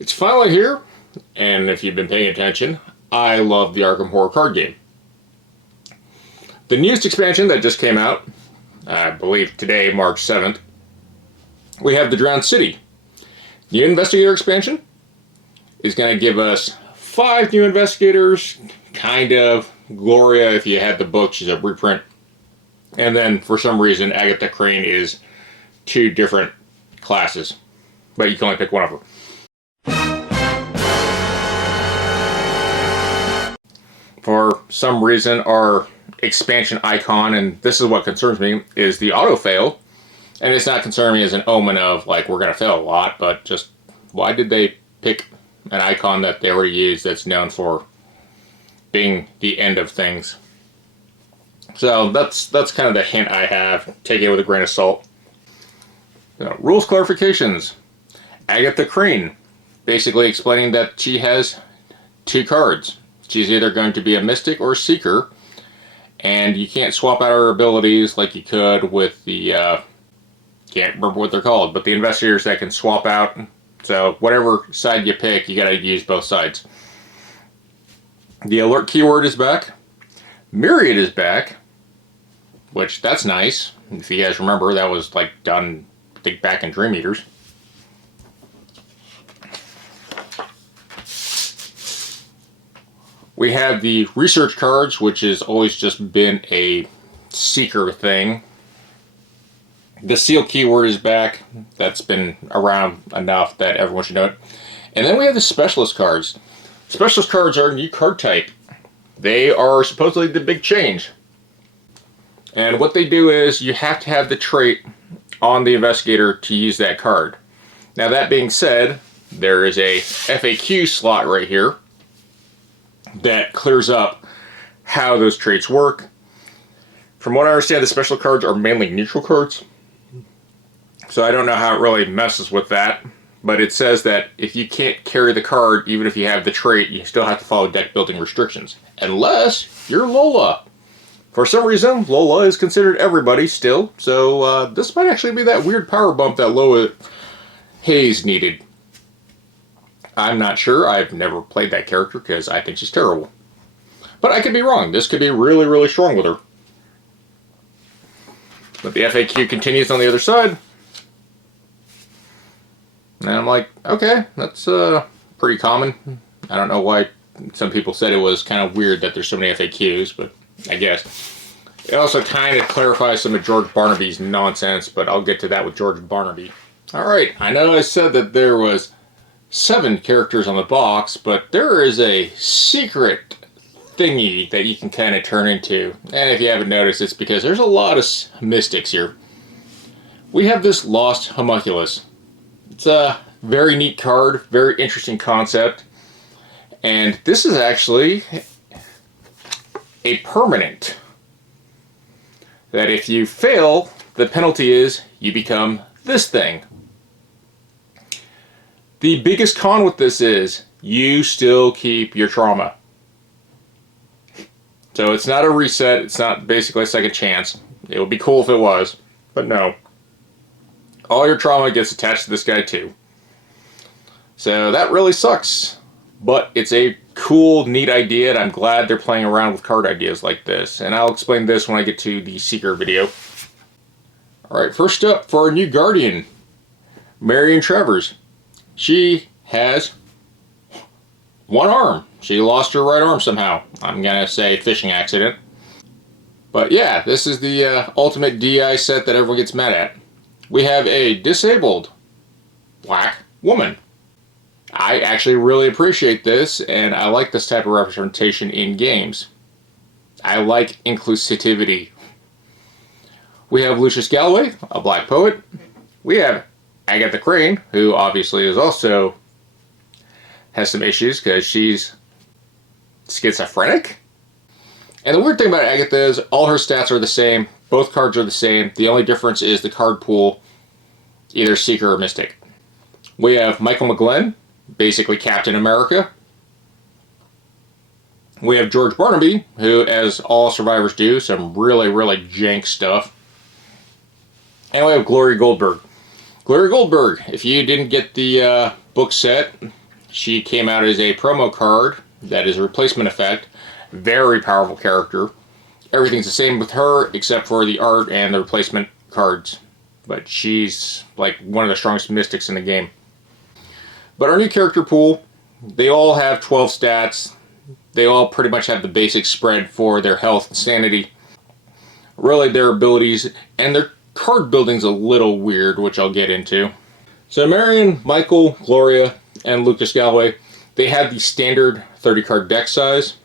It's finally here, and if you've been paying attention, I love the Arkham Horror card game. The newest expansion that just came out, I believe today, March 7th, we have the Drowned City. New Investigator expansion is going to give us 5 new investigators, kind of. Gloria, if you had the book, she's a reprint. And then, for some reason, Agatha Crane is 2 different classes. But you can only pick one of them. For some reason, our expansion icon, and this is what concerns me, is the auto-fail. And it's not concerning me as an omen of, like, we're going to fail a lot, but just, why did they pick an icon that they already used that's known for being the end of things? So that's kind of the hint I have. Take it with a grain of salt. Rules clarifications. Agatha Crane, basically explaining that she has 2 cards. She's either going to be a mystic or a seeker, and you can't swap out her abilities like you could with the, can't remember what they're called, but the investigators that can swap out. So whatever side you pick, you gotta use both sides. The alert keyword is back. Myriad is back, which that's nice. If you guys remember, that was like done, I think, back in Dream Eaters. We have the research cards, which has always just been a seeker thing. The seal keyword is back. That's been around enough that everyone should know it. And then we have the specialist cards. Specialist cards are a new card type. They are supposedly the big change. And what they do is you have to have the trait on the investigator to use that card. Now, that being said, there is a FAQ slot right here that clears up how those traits work. From what I understand, the special cards are mainly neutral cards, so I don't know how it really messes with that, but it says that if you can't carry the card, even if you have the trait, you still have to follow deck building restrictions, unless you're Lola. For some reason, Lola is considered everybody still, so this might actually be that weird power bump that Lola Hayes needed. I'm not sure. I've never played that character because I think she's terrible. But I could be wrong. This could be really, really strong with her. But the FAQ continues on the other side. And I'm like, okay, that's pretty common. I don't know why some people said it was kind of weird that there's so many FAQs, but I guess. It also kind of clarifies some of George Barnaby's nonsense, but I'll get to that with George Barnaby. Alright, I know I said that there was 7 characters on the box, but there is a secret thingy that you can kind of turn into. And if you haven't noticed, it's because there's a lot of mystics here. We have this Lost Homunculus. It's a very neat card, very interesting concept. And this is actually a permanent. That if you fail, the penalty is you become this thing. The biggest con with this is you still keep your trauma. So it's not a reset, it's not basically a second chance. It would be cool if it was, but no. All your trauma gets attached to this guy too. So that really sucks. But it's a cool, neat idea, and I'm glad they're playing around with card ideas like this. And I'll explain this when I get to the Seeker video. Alright, first up for our new Guardian, Marion Travers. She has 1 arm. She lost her right arm somehow. I'm gonna say fishing accident. But yeah, this is the ultimate DI set that everyone gets mad at. We have a disabled black woman. I actually really appreciate this, and I like this type of representation in games. I like inclusivity. We have Lucius Galloway, a black poet. We have Agatha Crane, who obviously is also has some issues because she's schizophrenic. And the weird thing about Agatha is all her stats are the same. Both cards are the same. The only difference is the card pool, either Seeker or Mystic. We have Michael McGlenn, basically Captain America. We have George Barnaby, who, as all survivors do, some really, really jank stuff. And we have Glory Goldberg. Glory Goldberg, if you didn't get the book set, She came out as a promo card that is a replacement effect. Very powerful character. Everything's the same with her except for the art and the replacement cards. But she's like one of the strongest mystics in the game. But our new character pool, they all have 12 stats. They all pretty much have the basic spread for their health and sanity. Really their abilities, and their card building's a little weird, which I'll get into. So Marion, Michael, Gloria, and Lucas Galloway, they have the standard 30 card deck size.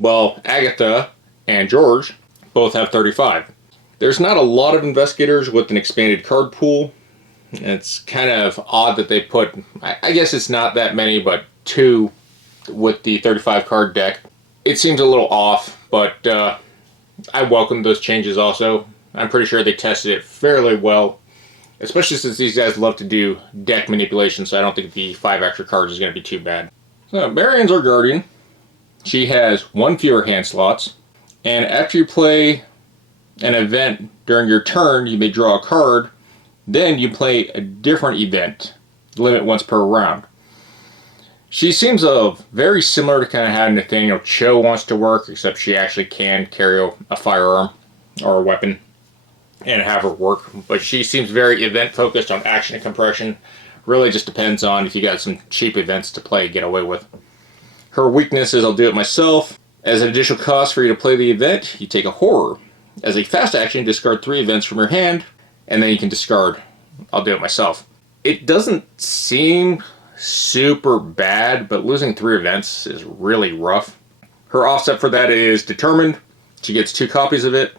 Well, Agatha and George both have 35. There's not a lot of investigators with an expanded card pool. It's kind of odd that they put, I guess it's not that many, but 2 with the 35 card deck. It seems a little off, but I welcome those changes also. I'm pretty sure they tested it fairly well, especially since these guys love to do deck manipulation, so I don't think the 5 extra cards is going to be too bad. So Marion's our guardian. She has 1 fewer hand slots, and after you play an event during your turn, you may draw a card. Then you play a different event, limit once per round. She seems very similar to kind of how Nathaniel Cho wants to work, except she actually can carry a firearm or a weapon and have her work. But she seems very event focused on action and compression. Really just depends on if you got some cheap events to play and get away with. Her weakness is I'll do it myself. As an additional cost for you to play the event, you take a horror. As a fast action, discard 3 events from your hand, and then you can discard I'll do it myself. It doesn't seem super bad, but losing 3 events is really rough. Her offset for that is determined. She gets 2 copies of it.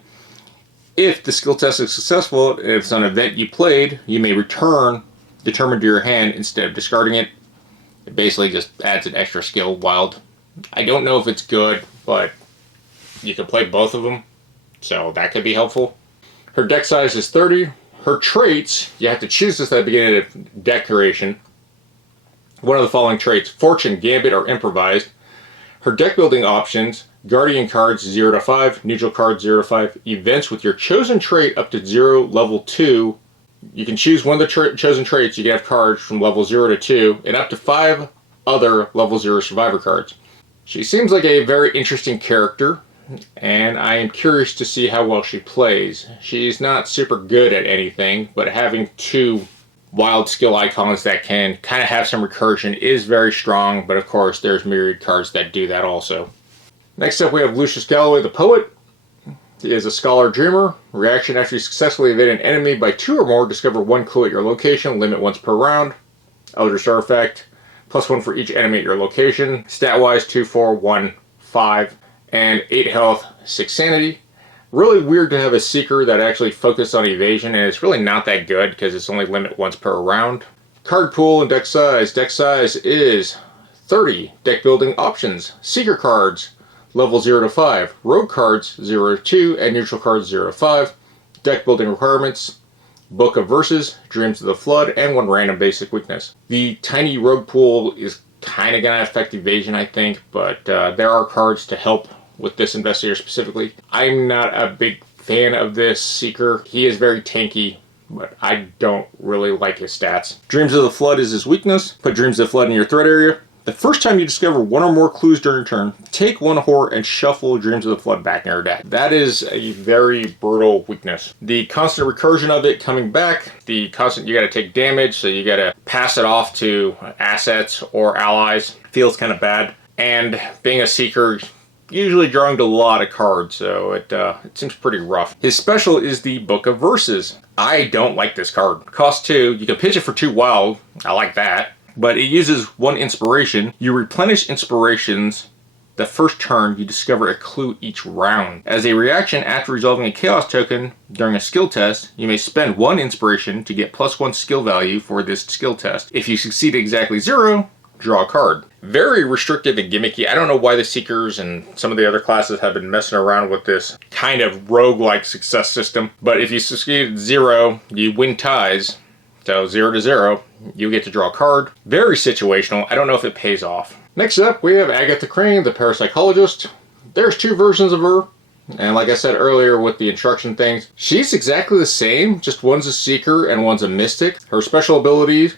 If the skill test is successful, if it's an event you played, you may return determined to your hand instead of discarding it. It basically just adds an extra skill wild. I don't know if it's good, but you can play both of them, so that could be helpful. Her deck size is 30. Her traits, you have to choose this at the beginning of deck creation. One of the following traits: Fortune, Gambit, or Improvised. Her deck building options: Guardian cards 0 to 5, neutral cards 0 to 5, events with your chosen trait up to 0, level 2. You can choose one of the chosen traits. You can have cards from level 0 to 2, and up to 5 other level 0 survivor cards. She seems like a very interesting character, and I am curious to see how well she plays. She's not super good at anything, but having 2 wild skill icons that can kind of have some recursion is very strong, but of course there's myriad cards that do that also. Next up we have Lucius Galloway, the Poet. He is a Scholar Dreamer. Reaction: after you successfully evade an enemy by 2 or more, discover 1 clue at your location, limit once per round. Eldritch Artifact, +1 for each enemy at your location. Stat-wise, 2, 4, 1, 5, and 8 health, 6 sanity. Really weird to have a Seeker that actually focused on evasion, and it's really not that good because it's only limit once per round. Card pool and deck size. Deck size is 30. Deck building options: Seeker cards, level 0 to 5, Rogue cards 0 to 2, and neutral cards 0 to 5. Deck building requirements: Book of Verses, Dreams of the Flood, and 1 random basic weakness. The tiny Rogue pool is kind of going to affect evasion, I think, but there are cards to help with this Investigator specifically. I'm not a big fan of this Seeker. He is very tanky, but I don't really like his stats. Dreams of the Flood is his weakness. Put Dreams of the Flood in your threat area. The first time you discover 1 or more clues during your turn, take 1 horror and shuffle Dreams of the Flood back in your deck. That is a very brutal weakness. The constant recursion of it coming back, the constant, you gotta take damage, so you gotta pass it off to assets or allies, feels kind of bad. And being a Seeker, usually drawing to a lot of cards, so it seems pretty rough. His special is the Book of Verses. I don't like this card. Cost 2, you can pitch it for 2 wild, I like that. But it uses 1 inspiration. You replenish inspirations the first turn you discover a clue each round. As a reaction after resolving a chaos token during a skill test, you may spend 1 inspiration to get +1 skill value for this skill test. If you succeed at exactly 0, draw a card. Very restrictive and gimmicky. I don't know why the Seekers and some of the other classes have been messing around with this kind of rogue-like success system. But if you succeed at 0, you win ties. So 0 to 0, you get to draw a card. Very situational. I don't know if it pays off. Next up, we have Agatha Crane, the Parapsychologist. There's 2 versions of her. And like I said earlier with the instruction things, she's exactly the same, just one's a Seeker and one's a Mystic. Her special ability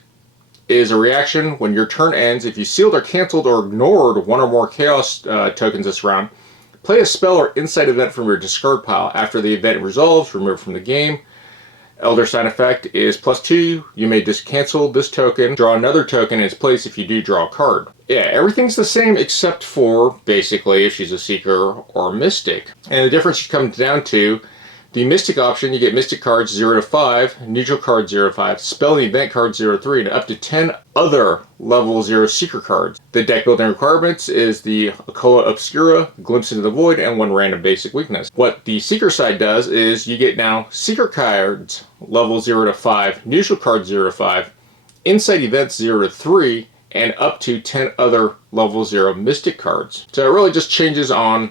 is a reaction when your turn ends. If you sealed or canceled or ignored one or more chaos tokens this round, play a spell or insight event from your discard pile. After the event resolves, remove it from the game. Elder Sign effect is +2. You may cancel this token, draw another token in its place if you do draw a card. Yeah, everything's the same except for, basically, if she's a Seeker or Mystic. And the difference comes down to the Mystic option. You get Mystic cards 0 to 5, neutral cards 0 to 5, spell and event cards 0 to 3, and up to 10 other level 0 Seeker cards. The deck building requirements is the Occult Obscura, Glimpse into the Void, and 1 random basic weakness. What the Seeker side does is you get now Seeker cards level 0 to 5, neutral cards 0 to 5, insight events 0 to 3, and up to 10 other level 0 Mystic cards. So it really just changes on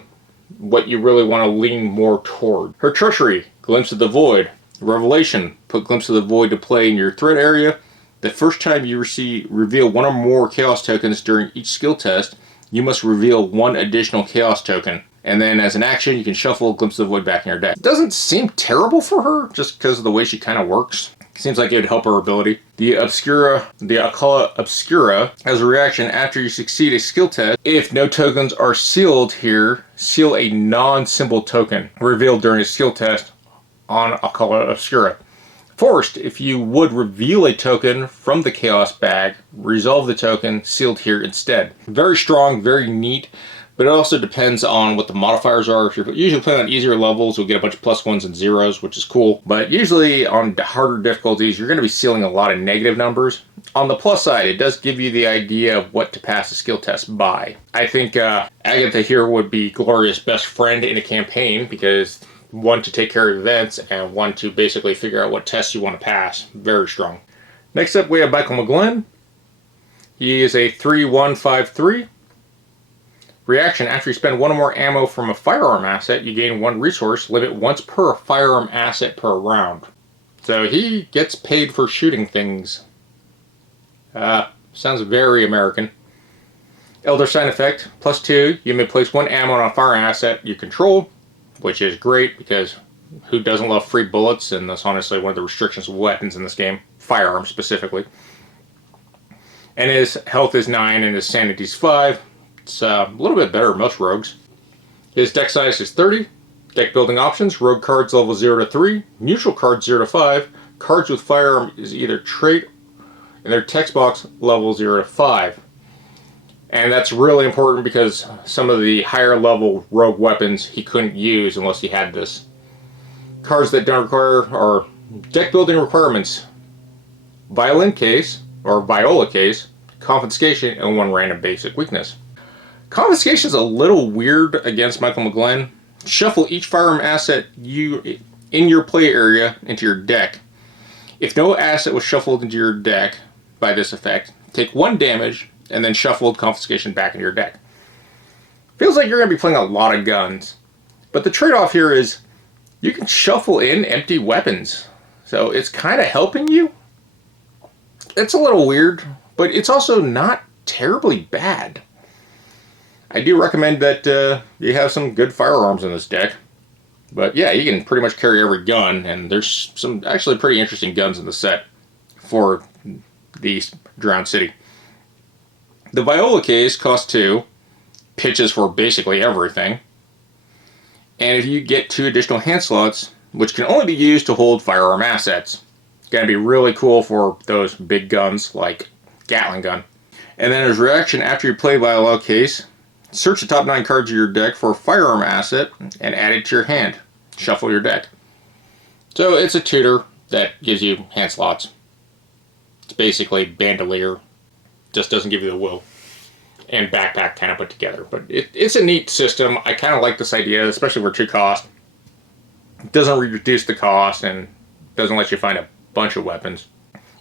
what you really want to lean more toward. Her treachery, Glimpse of the Void. Revelation, put Glimpse of the Void to play in your threat area. The first time you reveal one or more chaos tokens during each skill test, you must reveal 1 additional chaos token. And then as an action, you can shuffle Glimpse of the Void back in your deck. It doesn't seem terrible for her, just because of the way she kind of works. Seems like it would help her ability. The Occult Obscura has a reaction after you succeed a skill test. If no tokens are sealed here, seal a non-symbol token revealed during a skill test on Occult Obscura. Forced, if you would reveal a token from the Chaos bag, resolve the token sealed here instead. Very strong, very neat. But it also depends on what the modifiers are. If you're usually playing on easier levels, you'll get a bunch of +1s and 0s, which is cool. But usually on harder difficulties, you're going to be sealing a lot of negative numbers. On the plus side, it does give you the idea of what to pass a skill test by. I think Agatha here would be Gloria's best friend in a campaign, because 1 to take care of events, and 1 to basically figure out what tests you want to pass. Very strong. Next up, we have Michael McGlynn. He is a 3/1/5/3. Reaction, after you spend 1 or more ammo from a firearm asset, you gain 1 resource, limit once per firearm asset per round. So he gets paid for shooting things. Sounds very American. Elder Sign effect, +2, you may place 1 ammo on a firearm asset you control, which is great because who doesn't love free bullets, and that's honestly one of the restrictions of weapons in this game, firearms specifically. And his health is 9 and his sanity is 5. It's a little bit better than most rogues. His deck size is 30. Deck building options, rogue cards level 0 to 3, neutral cards 0 to 5, cards with firearm is either trait, and their text box level 0 to 5. And that's really important because some of the higher level rogue weapons he couldn't use unless he had this. Cards that don't require are deck building requirements, violin case, or viola case, confiscation, and 1 random basic weakness. Confiscation is a little weird against Michael McGlynn. Shuffle each firearm asset in your play area into your deck. If no asset was shuffled into your deck by this effect, take 1 damage and then shuffle confiscation back into your deck. Feels like you're going to be playing a lot of guns. But the trade-off here is you can shuffle in empty weapons. So it's kind of helping you. It's a little weird, but it's also not terribly bad. I do recommend that you have some good firearms in this deck. But yeah, you can pretty much carry every gun, and there's some actually pretty interesting guns in the set for the Drowned City. The Viola case costs 2, pitches for basically everything, and if you get 2 additional hand slots, which can only be used to hold firearm assets. It's going to be really cool for those big guns like Gatling gun. And then as reaction, after you play Viola case, search the top 9 cards of your deck for a firearm asset and add it to your hand. Shuffle your deck. So it's a tutor that gives you hand slots. It's basically bandolier. Just doesn't give you the will. And backpack kind of put together. But it's a neat system. I kind of like this idea, especially for 2 cost. It doesn't reduce the cost and doesn't let you find a bunch of weapons.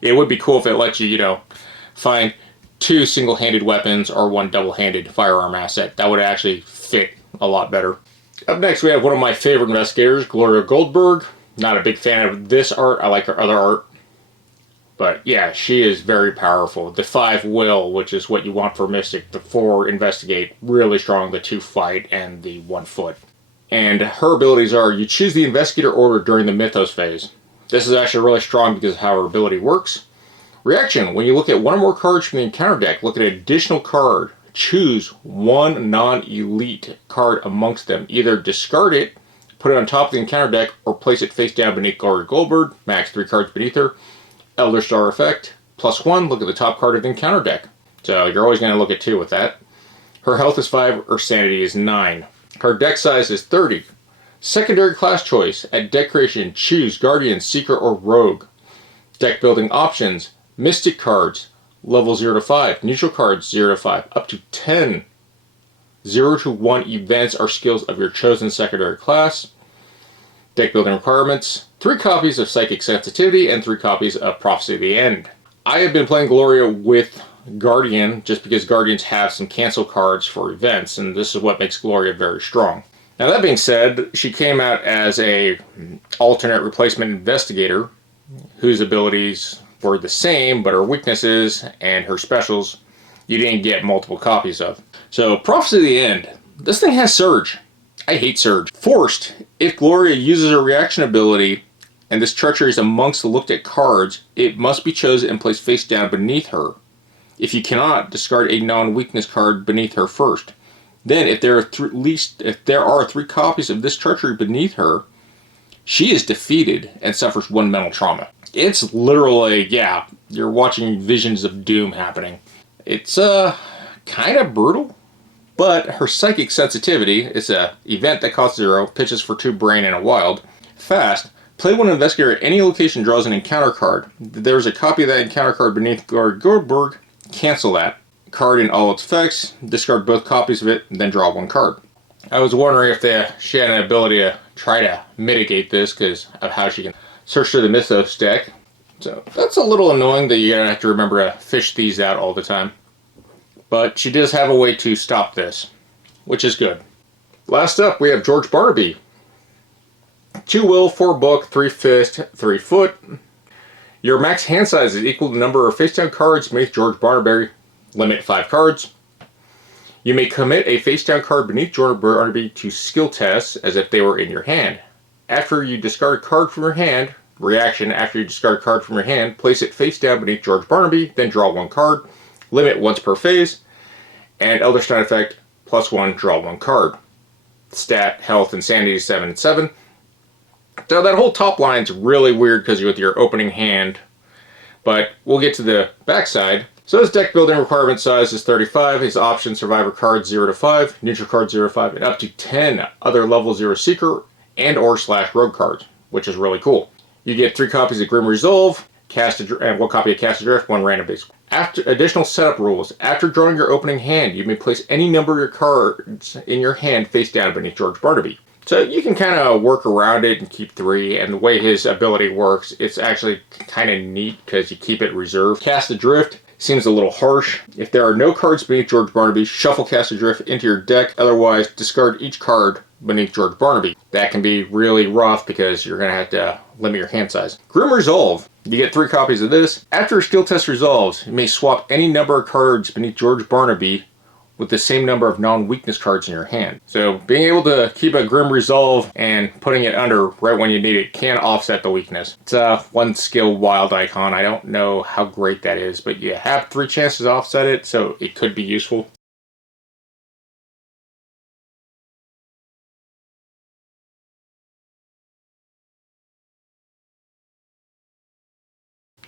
It would be cool if it lets you, find 2 single-handed weapons or 1 double-handed firearm asset. That would actually fit a lot better. Up next, we have one of my favorite investigators, Gloria Goldberg. Not a big fan of this art. I like her other art. But yeah, she is very powerful. The 5 will, which is what you want for Mystic, the 4 investigate, really strong, the 2 fight, and the 1 foot. And her abilities are, you choose the investigator order during the Mythos phase. This is actually really strong because of how her ability works. Reaction: when you look at one or more cards from the encounter deck, look at an additional card. Choose one non-elite card amongst them. Either discard it, put it on top of the encounter deck, or place it face down beneath Gloria Goldberg. Max 3 cards beneath her. Elder Star effect. +1, look at the top card of the encounter deck. So you're always going to look at 2 with that. Her health is 5, her sanity is 9. Her deck size is 30. Secondary class choice. At deck creation, choose Guardian, Seeker, or Rogue. Deck building options. Mystic cards, level 0 to 5. Neutral cards, 0 to 5. Up to 10 0 to 1 events or skills of your chosen secondary class. Deck building requirements. 3 copies of Psychic Sensitivity and 3 copies of Prophecy of the End. I have been playing Gloria with Guardian just because Guardians have some cancel cards for events, and this is what makes Gloria very strong. Now that being said, she came out as a alternate replacement Investigator whose abilities were the same, but her weaknesses and her specials you didn't get multiple copies of. So Prophecy of the End. This thing has Surge. I hate Surge. Forced. If Gloria uses her reaction ability and this treachery is amongst the looked at cards, it must be chosen and placed face down beneath her. If you cannot, discard a non-weakness card beneath her first. Then, if there are 3 copies of this treachery beneath her, she is defeated and suffers 1 mental trauma. It's literally, yeah, you're watching visions of doom happening. It's kind of brutal, but her Psychic Sensitivity is an event that costs 0, pitches for 2 brain and a wild. Fast. Play one Investigator at any location draws an encounter card. There's a copy of that encounter card beneath Gloria Goldberg. Cancel that card in all its effects. Discard both copies of it, and then draw 1 card. I was wondering if she had an ability to try to mitigate this because of how she can search through the Mythos deck. So that's a little annoying that you're going to have to remember to fish these out all the time. But she does have a way to stop this, which is good. Last up, we have George Barnaby. 2 will, 4 book, 3 fist, 3 foot. Your max hand size is equal to the number of face-down cards beneath George Barnaby. Limit 5 cards. You may commit a face-down card beneath George Barnaby to skill tests as if they were in your hand. After you discard a card from your hand, reaction, after you discard a card from your hand, place it face down beneath George Barnaby, then draw 1 card. Limit once per phase. And Elder Stein effect, +1, draw 1 card. Stat, health, and sanity 7 and 7. So that whole top line's really weird because you're with your opening hand. But we'll get to the backside. So his deck building requirement size is 35. His option survivor cards 0 to 5, neutral cards 0 to 5, and up to 10 other level 0 seeker and or / rogue cards, which is really cool. You get 3 copies of Grim Resolve, and 1 copy of Cast Adrift, 1 random base. After additional setup rules, after drawing your opening hand, you may place any number of your cards in your hand face down beneath George Barnaby. So you can kind of work around it and keep 3, and the way his ability works, it's actually kind of neat because you keep it reserved. Cast Adrift seems a little harsh. If there are no cards beneath George Barnaby, shuffle Cast Adrift into your deck, otherwise discard each card beneath George Barnaby. That can be really rough because you're going to have to limit your hand size. Grim Resolve. You get 3 copies of this. After a skill test resolves, you may swap any number of cards beneath George Barnaby with the same number of non-weakness cards in your hand. So being able to keep a Grim Resolve and putting it under right when you need it can offset the weakness. It's a 1 skill wild icon. I don't know how great that is, but you have 3 chances to offset it, so it could be useful.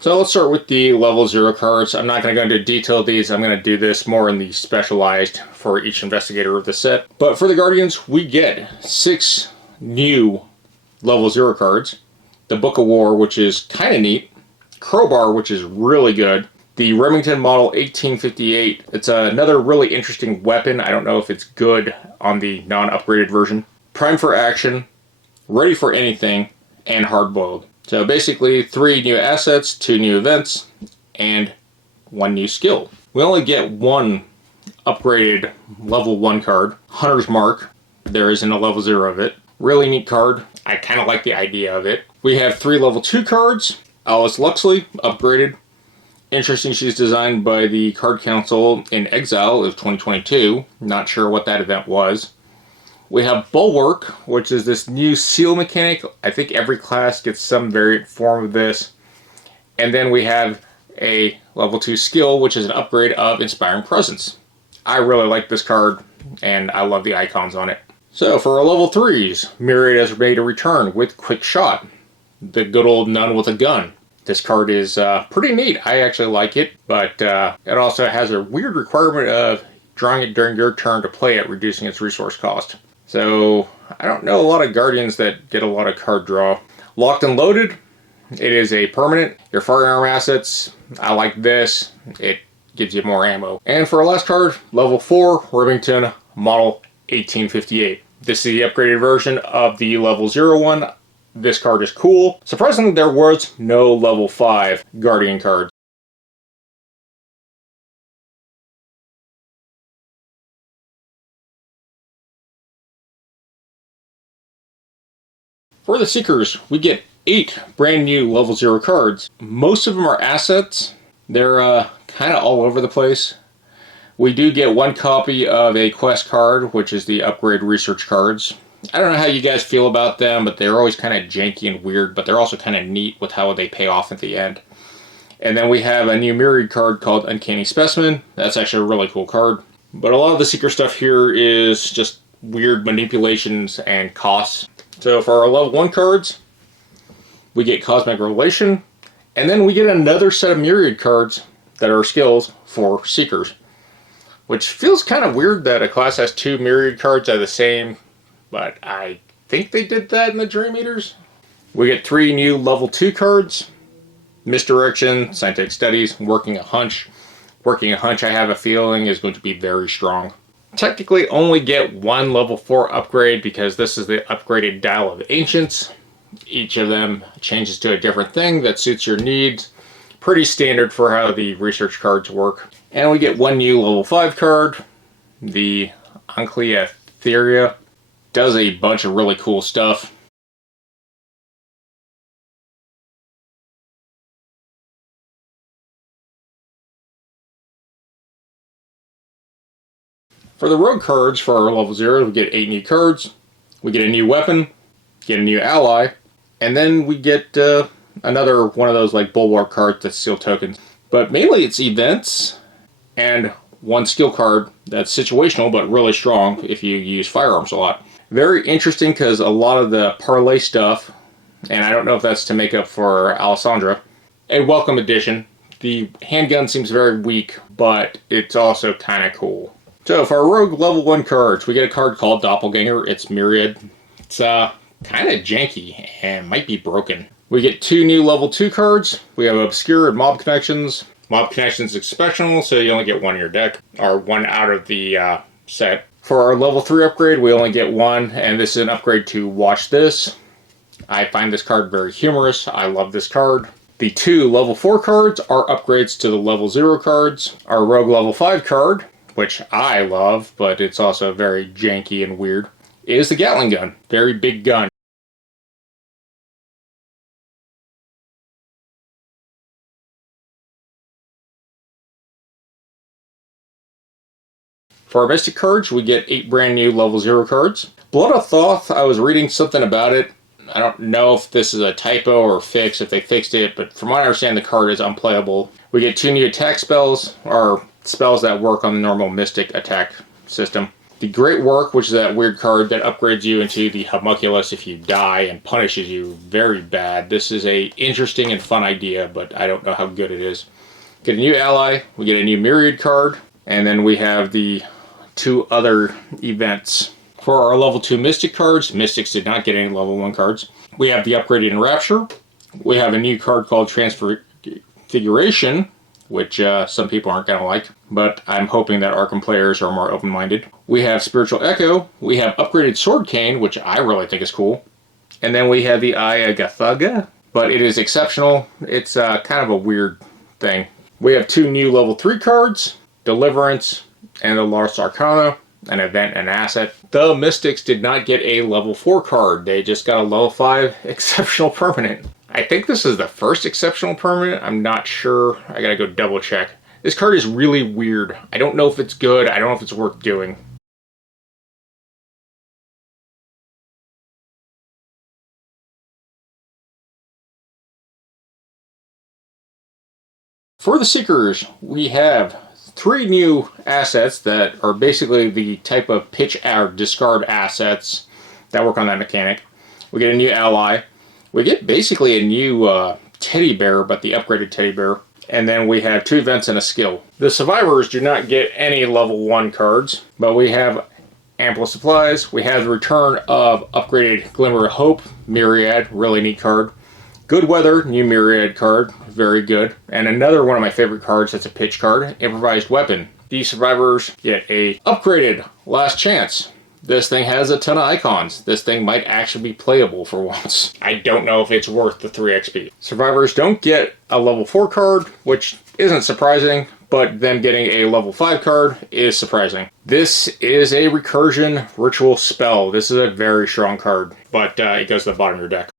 So let's start with the level 0 cards. I'm not going to go into detail of these. I'm going to do this more in the specialized for each Investigator of the set. But for the Guardians, we get 6 new level 0 cards. The Book of War, which is kind of neat. Crowbar, which is really good. The Remington Model 1858. It's another really interesting weapon. I don't know if it's good on the non-upgraded version. Prime for Action, Ready for Anything, and Hard-Boiled. So basically 3 new assets, 2 new events, and 1 new skill. We only get 1 upgraded level 1 card, Hunter's Mark. There isn't a level 0 of it. Really neat card. I kind of like the idea of it. We have 3 level 2 cards. Alice Luxley, upgraded. Interesting, she's designed by the Card Council in Exile of 2022. Not sure what that event was. We have Bulwark, which is this new seal mechanic. I think every class gets some variant form of this. And then we have a level 2 skill, which is an upgrade of Inspiring Presence. I really like this card, and I love the icons on it. So for our level 3s, Myriad has made a return with Quick Shot, the good old nun with a gun. This card is pretty neat. I actually like it, but it also has a weird requirement of drawing it during your turn to play it, reducing its resource cost. So I don't know a lot of Guardians that get a lot of card draw. Locked and Loaded, it is a permanent. Your firearm assets, I like this. It gives you more ammo. And for our last card, level 4, Remington Model 1858. This is the upgraded version of the level 0 one. This card is cool. Surprisingly, there was no level 5 Guardian card. For the Seekers, we get 8 brand new level 0 cards. Most of them are assets. They're kind of all over the place. We do get 1 copy of a quest card, which is the upgrade research cards. I don't know how you guys feel about them, but they're always kind of janky and weird, but they're also kind of neat with how they pay off at the end. And then we have a new Myriad card called Uncanny Specimen. That's actually a really cool card. But a lot of the Seeker stuff here is just weird manipulations and costs. So for our level 1 cards, we get Cosmic Revelation, and then we get another set of Myriad cards that are skills for Seekers. Which feels kind of weird that a class has 2 Myriad cards that are the same, but I think they did that in the Dream Eaters. We get 3 new level 2 cards. Misdirection, Scientific Studies, Working a Hunch. Working a Hunch, I have a feeling, is going to be very strong. Technically only get 1 level 4 upgrade because this is the upgraded Dial of Ancients. Each of them changes to a different thing that suits your needs. Pretty standard for how the research cards work. And we get 1 new level 5 card. The Unclea Theria does a bunch of really cool stuff. For the rogue cards, for our level 0, we get 8 new cards. We get a new weapon, get a new ally, and then we get another one of those like Bulwark cards that steal tokens. But mainly it's events and 1 skill card that's situational but really strong if you use firearms a lot. Very interesting because a lot of the parlay stuff, and I don't know if that's to make up for Alessandra, a welcome addition. The handgun seems very weak, but it's also kind of cool. So for our rogue level 1 cards, we get a card called Doppelganger. It's Myriad. It's kind of janky and might be broken. We get 2 new level 2 cards. We have Obscure and Mob Connections. Mob Connections is exceptional, so you only get 1 in your deck, or 1 out of the set. For our level 3 upgrade, we only get 1, and this is an upgrade to Watch This. I find this card very humorous. I love this card. The 2 level 4 cards are upgrades to the level 0 cards. Our Rogue level 5 card, which I love, but it's also very janky and weird, is the Gatling gun. Very big gun. For our Mystic cards, we get 8 brand new level 0 cards. Blood of Thoth, I was reading something about it. I don't know if this is a typo or a fix, if they fixed it, but from what I understand, the card is unplayable. We get 2 new attack spells, or spells that work on the normal Mystic attack system. The Great Work, which is that weird card that upgrades you into the Homunculus if you die and punishes you very bad. This is a interesting and fun idea, but I don't know how good it is. Get a new ally, we get a new Myriad card, and then we have the 2 other events. For our level 2 Mystic cards, Mystics did not get any level 1 cards. We have the upgraded Enrapture. We have a new card called Transfiguration, which some people aren't going to like, but I'm hoping that Arkham players are more open-minded. We have Spiritual Echo. We have upgraded Sword Cane, which I really think is cool. And then we have the Ayagathaga, but it is exceptional. It's kind of a weird thing. We have 2 new level 3 cards, Deliverance and the Lost Arcana, an event and asset. The Mystics did not get a level 4 card. They just got a level 5 exceptional permanent. I think this is the first exceptional permanent. I'm not sure. I gotta go double check. This card is really weird. I don't know if it's good. I don't know if it's worth doing. For the Seekers, we have 3 new assets that are basically the type of pitch or discard assets that work on that mechanic. We get a new ally. We get basically a new teddy bear, but the upgraded teddy bear. And then we have 2 events and a skill. The survivors do not get any level 1 cards, but we have ample supplies. We have the return of upgraded Glimmer of Hope, Myriad, really neat card. Good Weather, new Myriad card, very good. And another one of my favorite cards that's a pitch card, Improvised Weapon. These survivors get a upgraded Last Chance. This thing has a ton of icons. This thing might actually be playable for once. I don't know if it's worth the 3 XP. Survivors don't get a level 4 card, which isn't surprising, but them getting a level 5 card is surprising. This is a Recursion Ritual Spell. This is a very strong card, but it goes to the bottom of your deck.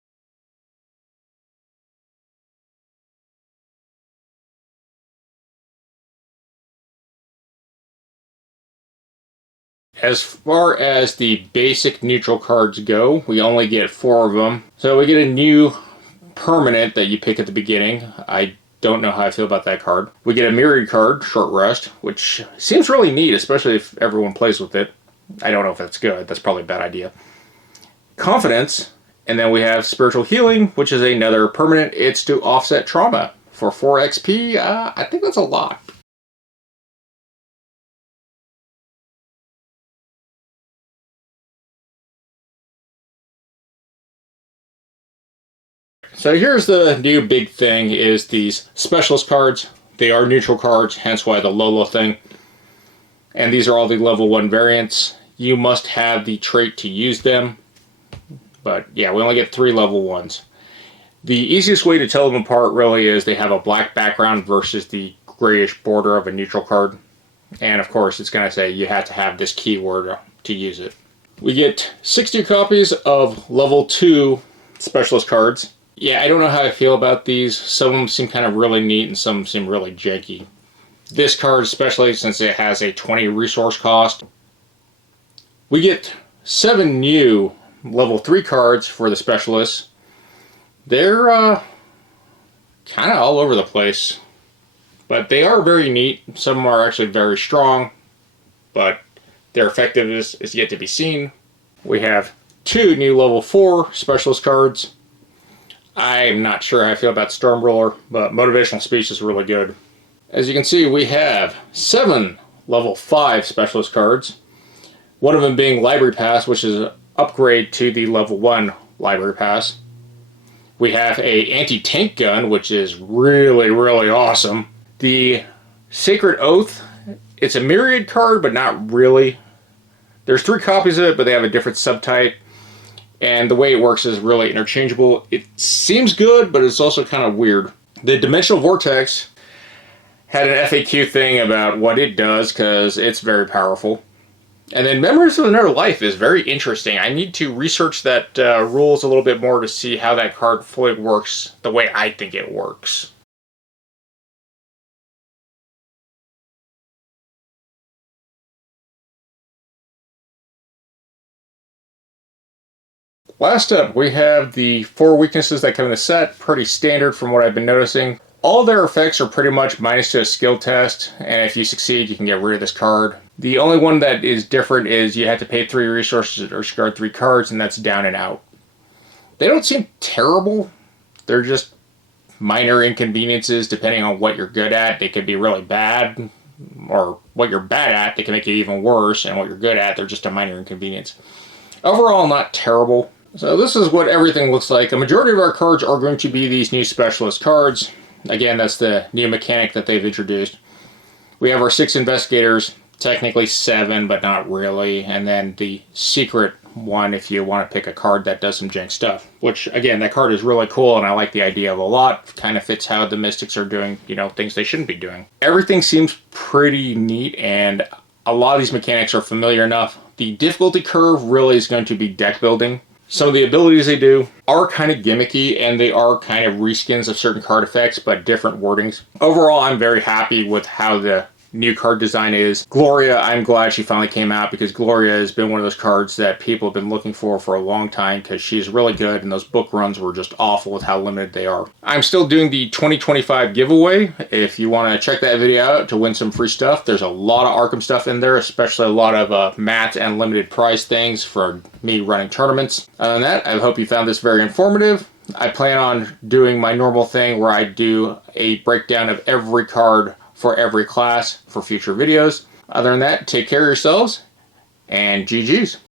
As far as the basic neutral cards go, we only get 4 of them. So we get a new permanent that you pick at the beginning. I don't know how I feel about that card. We get a Myriad card, Short Rest, which seems really neat, especially if everyone plays with it. I don't know if that's good. That's probably a bad idea. Confidence, and then we have Spiritual Healing, which is another permanent. It's to offset trauma. For 4 XP, I think that's a lot. So here's the new big thing, is these specialist cards. They are neutral cards, hence why the Lola thing. And these are all the level 1 variants. You must have the trait to use them. But yeah, we only get 3 level 1s. The easiest way to tell them apart really is they have a black background versus the grayish border of a neutral card. And of course it's going to say you have to have this keyword to use it. We get 60 copies of level 2 specialist cards. Yeah, I don't know how I feel about these. Some of them seem kind of really neat and some seem really janky. This card especially, since it has a 20 resource cost. We get 7 new level 3 cards for the specialists. They're kind of all over the place, but they are very neat. Some of them are actually very strong, but their effectiveness is yet to be seen. We have 2 new level 4 specialist cards. I'm not sure how I feel about Stormruler, but Motivational Speech is really good. As you can see, we have 7 level 5 specialist cards. One of them being Library Pass, which is an upgrade to the level 1 Library Pass. We have a anti-tank gun, which is really, really awesome. The Sacred Oath, it's a Myriad card, but not really. There's 3 copies of it, but they have a different subtype. And the way it works is really interchangeable. It seems good, but it's also kind of weird. The Dimensional Vortex had an FAQ thing about what it does, because it's very powerful. And then Memories of Another Life is very interesting. I need to research that rules a little bit more to see how that card fully works the way I think it works. Last up, we have the 4 weaknesses that come in the set. Pretty standard from what I've been noticing. All their effects are pretty much minus to a skill test, and if you succeed, you can get rid of this card. The only one that is different is you have to pay 3 resources or discard 3 cards, and that's down and out. They don't seem terrible. They're just minor inconveniences depending on what you're good at. They could be really bad, or what you're bad at, they can make it even worse, and what you're good at, they're just a minor inconvenience. Overall, not terrible. So this is what everything looks like. A majority of our cards are going to be these new specialist cards. Again, that's the new mechanic that they've introduced. We have our 6 investigators, technically 7, but not really. And then the secret one if you want to pick a card that does some jank stuff. Which, again, that card is really cool and I like the idea of a lot. Kind of fits how the Mystics are doing, you know, things they shouldn't be doing. Everything seems pretty neat and a lot of these mechanics are familiar enough. The difficulty curve really is going to be deck building. Some of the abilities they do are kind of gimmicky, and they are kind of reskins of certain card effects, but different wordings. Overall, I'm very happy with how the new card design is. Gloria, I'm glad she finally came out, because Gloria has been one of those cards that people have been looking for a long time, because she's really good and those book runs were just awful with how limited they are. I'm still doing the 2025 giveaway. If you want to check that video out to win some free stuff, there's a lot of Arkham stuff in there, especially a lot of matte and limited price things for me running tournaments. Other than that, I hope you found this very informative. I plan on doing my normal thing where I do a breakdown of every card for every class for future videos. Other than that, take care of yourselves, and GG's.